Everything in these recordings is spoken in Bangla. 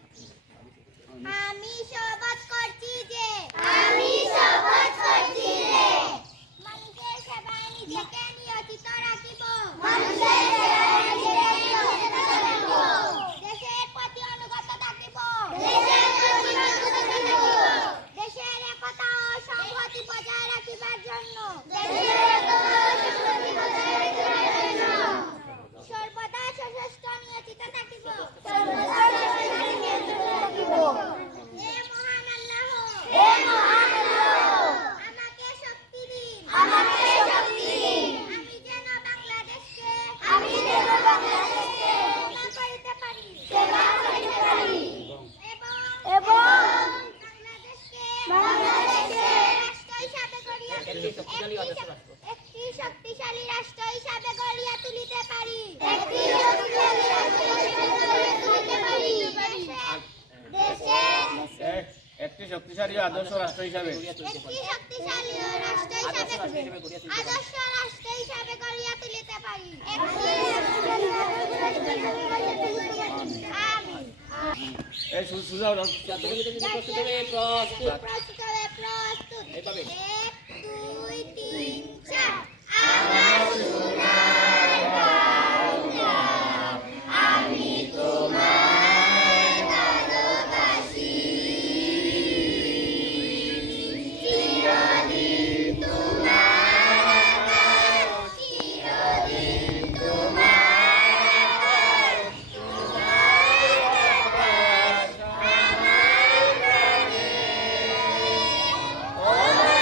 প্রস্তুত। আমি শপথ করছি যে মানুষের সেবায় নিজেকে নিয়োজিত রাখিব। দেশের প্রতি অনুগত থাকিব। দেশের একতা ও সংহতি বজায় রাখিবার জন্য সর্বদা সশস্ত্র নিয়োজিত থাকিব। হে মহান আল্লাহ, আমাকে শক্তি দিন। আমি যেন বাংলাদেশকে সেবা করিতে পারি এবং বাংলাদেশকে রাষ্ট্র হিসাবে গড়িয়া একটি শক্তিশালী রাষ্ট্র হিসাবে গড়িয়া তুলিতে পারি। একটি শক্তিশালী আদর্শ রাষ্ট্র হিসাবে আদর্শ রাষ্ট্র হিসাবে গড়িয়া তুলিতে পারি। আমিন। এই সুজাও প্রস্তুত। 1 2 3 4 আমার সোনার বাংলা, আমি তোমায় ভালোবাসি। চিরদিন তোমার, চিরদিন তোমার, তোমার আমার প্রাণে। ও আমার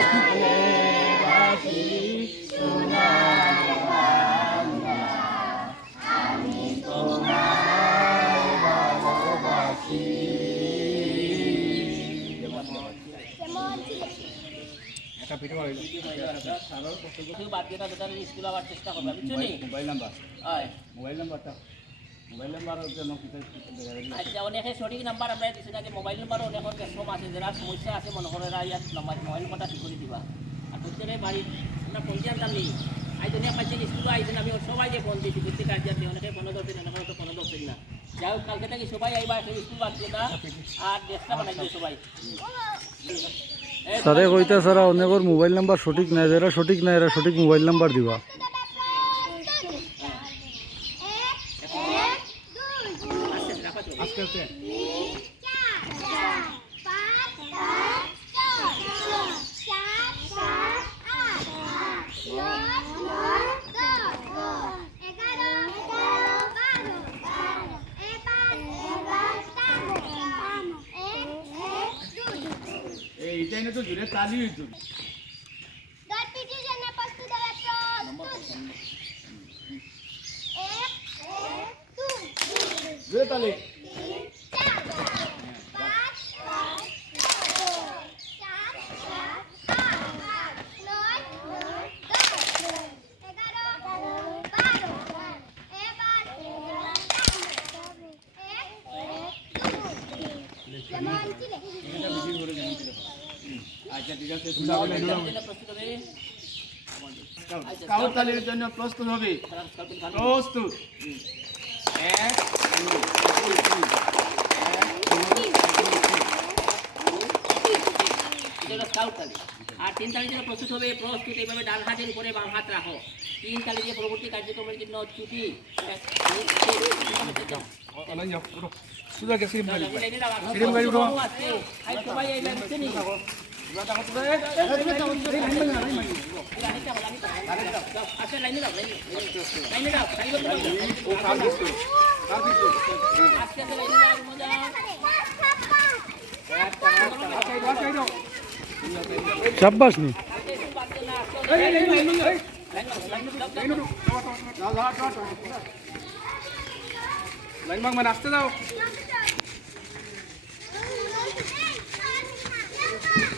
প্রাণের রাজাবাসী, সোনার বাংলা, আমি তোমায় ভালোবাসি। আচ্ছা, অনেকে সঠিক নাম্বার আমরা দিচ্ছি না যে মোবাইল নাম্বারও অনেকের কম আছে, যারা সমস্যা আছে মনে করে ইয়াত মোবাইল নাম্বারটা ঠিক করে দিবা। আর প্রত্যেকের বাড়ি আমরা ফোন জানতাম নেই, আজ অনেক পাচ্ছেন স্কুলে আইছেন, আমি সবাই যে ফোন দিয়েছি প্রত্যেক কাজ দিয়ে অনেকে ফোনও ধরছেন, অনেকে তো ফোনও ধরছেন না। যাই হোক, কালকে থেকে সবাই আইবা স্কুল বাচ্চাটা আর ডেস্কটা বানাই দিবে সবাই। স্যারে কইতে স্যারা অনেকের মোবাইল নাম্বার সঠিক নাই, যারা সঠিক নাই এরা সঠিক মোবাইল নাম্বার দিবা। আস্তে আস্তে এইটা এনে তো জুড়ে তালি হইতো দল পিটির জন্য প্রস্তুত হবে প্রস্তুত এক দুই জুড়ে তালি তিন চার পাঁচ ছয় সাত আট নয় দশ 11 12 এবার যেমন ছিলে এটা বেশি করে দিন আচ্ছা ঠিক আছে এর জন্য প্রস্তুত হবে স্কাউট তালির জন্য প্রস্তুত হবে প্রস্তুত এক দুই এটা হলো স্কাউট তালি আর 3 তালি জন্য প্রস্তুত হবে প্রস্তুত এইভাবে ডান হাতের উপরে বাম হাত রাখো 3 তালি দিয়ে পরবর্তী কার্যক্রমের জন্য ছুটি সুজা গেছি শাবাশ নি লাইন ভাগ মানে আসতে দাও নমস্কার